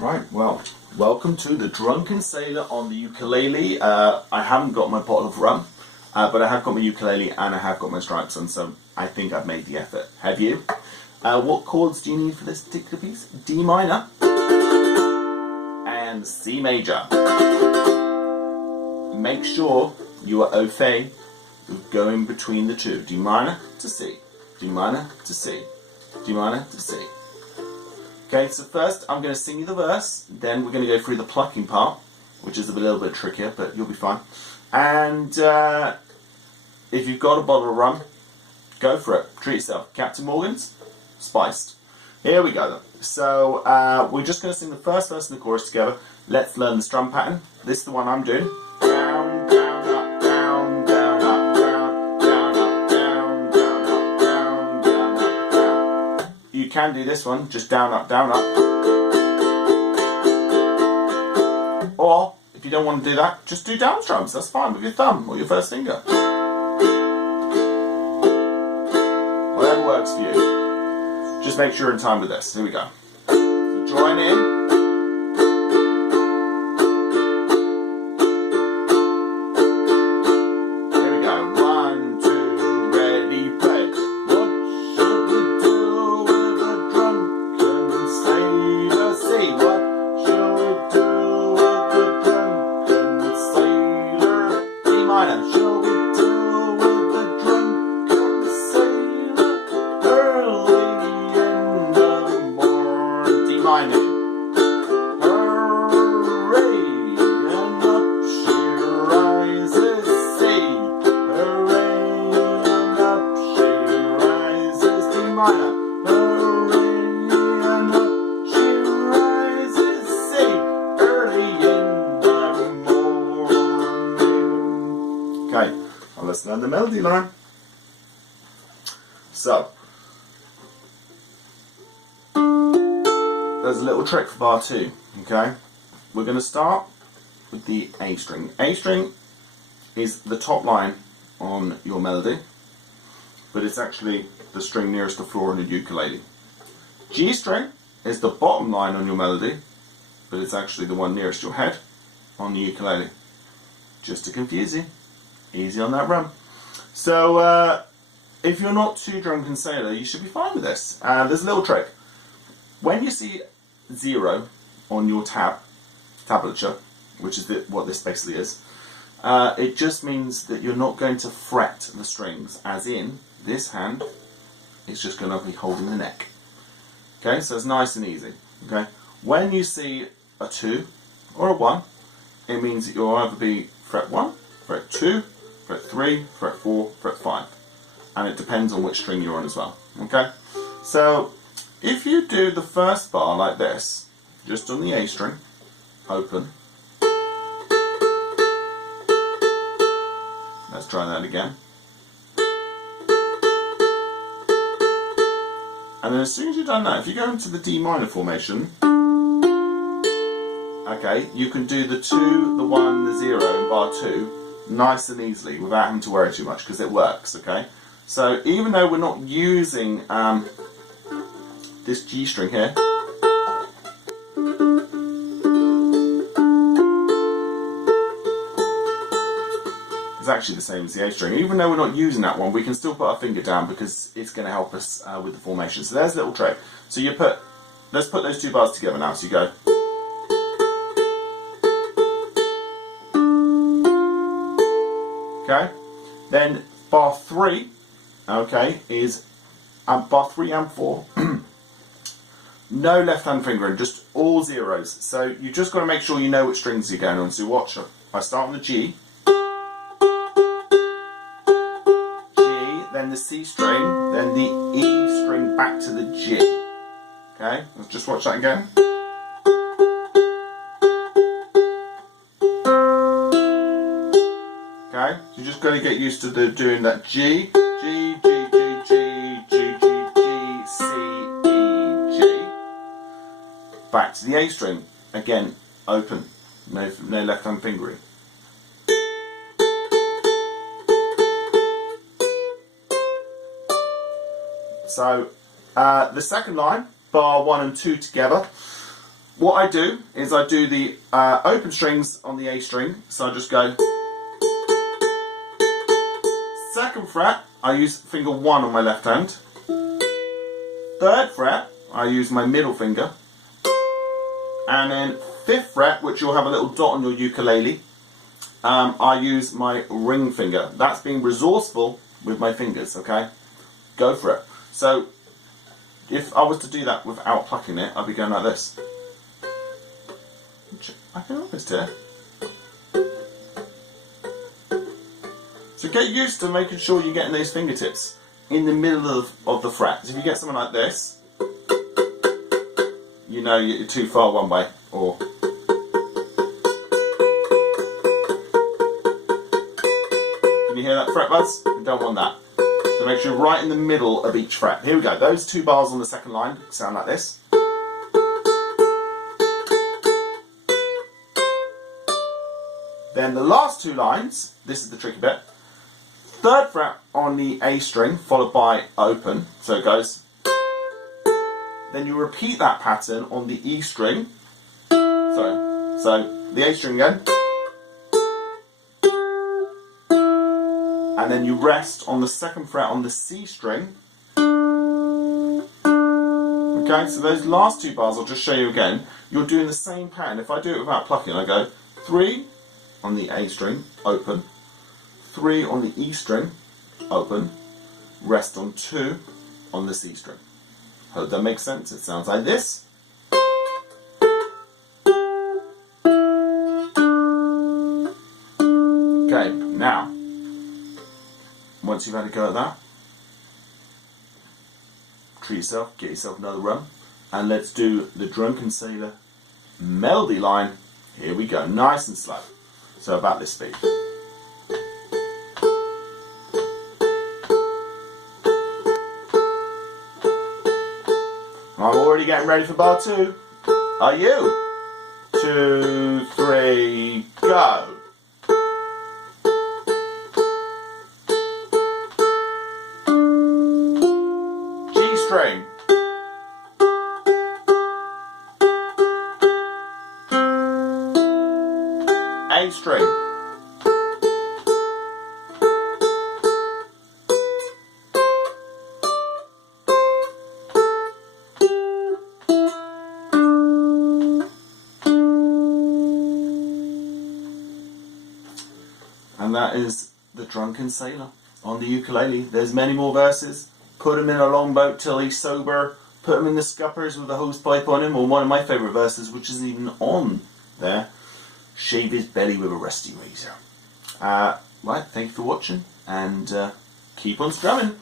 Right, well, welcome to the Drunken Sailor on the ukulele. I haven't got my bottle of rum, but I have got my ukulele and I have got my stripes on, so I think I've made the effort. Have you? What chords do you need for this particular piece? D minor and C major. Make sure you are au fait with going between the two. D minor to C, D minor to C, D minor to C. Okay, so first I'm going to sing you the verse, then we're going to go through the plucking part, which is a little bit trickier, but you'll be fine. And if you've got a bottle of rum, go for it. Treat yourself. Captain Morgan's, spiced. Here we go then. So we're just going to sing the first verse and the chorus together. Let's learn the strum pattern. This is the one I'm doing. Down, down, up, down, down, up, down, down, up, down, down, up, down, down, up, down. You can do this one, just down, up, down, up. Or, if you don't want to do that, just do down strums. That's fine with your thumb or your first finger. Whatever works for you. Just make sure you're in time with this. Here we go. So join in. Okay, well, let's learn the melody line. So, there's a little trick for bar 2, okay? We're going to start with the A string. A string is the top line on your melody, but it's actually the string nearest the floor on the ukulele. G string is the bottom line on your melody, but it's actually the one nearest your head on the ukulele. Just to confuse you. Easy on that rum. So, if you're not too drunken sailor, you should be fine with this. There's a little trick. When you see 0 on your tablature, which is what this basically is, it just means that you're not going to fret the strings, as in, this hand is just going to be holding the neck. Okay, so it's nice and easy. Okay, when you see a 2 or a 1, it means that you'll either be fret 1, fret 2, fret 3, fret 4, fret 5. And it depends on which string you're on as well. Okay? So, if you do the first bar like this, just on the A string, open. Let's try that again. And then as soon as you've done that, if you go into the D minor formation, okay, you can do the 2, the 1, the 0 in bar 2 nice and easily without having to worry too much, because it works, okay? So even though we're not using this G string here, it's actually the same as the A string. Even though we're not using that one, we can still put our finger down because it's going to help us with the formation. So there's a little trick. So let's put those 2 bars together now. So you go. Okay, then bar 3, okay, is bar 3 and 4, no left hand fingering, just all zeros. So you just got to make sure you know which strings you're going on. So watch, I start on the G, then the C string, then the E string back to the G. Okay, let's just watch that again. Okay, so you just got to get used to doing that G, G, G, G, G, G, G, G, C, E, G. Back to the A string. Again, open. No left hand fingering. So, the second line, bar 1 and 2 together, what I do is I do the open strings on the A string, so I just go 2nd fret, I use finger 1 on my left hand. 3rd fret, I use my middle finger. And then 5th fret, which you'll have a little dot on your ukulele, I use my ring finger. That's being resourceful with my fingers, okay? Go for it. So, if I was to do that without plucking it, I'd be going like this. I can almost hear. So get used to making sure you're getting those fingertips in the middle of the frets. If you get something like this, you know you're too far one way, or can you hear that fret buzz? You don't want that. So make sure you're right in the middle of each fret. Here we go. Those 2 bars on the 2nd line sound like this. Then the last 2 lines, this is the tricky bit. 3rd fret on the A string, followed by open, so it goes. Then you repeat that pattern on the E string. So the A string again. And then you rest on the 2nd fret on the C string. Okay, so those last 2 bars, I'll just show you again. You're doing the same pattern. If I do it without plucking, I go 3 on the A string, open. 3 on the E string, open. Rest on 2 on the C string. Hope that makes sense. It sounds like this. Okay, now, once you've had a go at that, treat yourself, get yourself another run, and let's do the Drunken Sailor melody line. Here we go, nice and slow. So about this speed. I'm already getting ready for bar 2. Are you? 2, 3, go. G string. A string. And that is the Drunken Sailor on the ukulele. There's many more verses. Put him in a longboat till he's sober. Put him in the scuppers with a hose pipe on him. Or one of my favourite verses, which is even on there. Shave his belly with a rusty razor. Right, thank you for watching. And keep on strumming.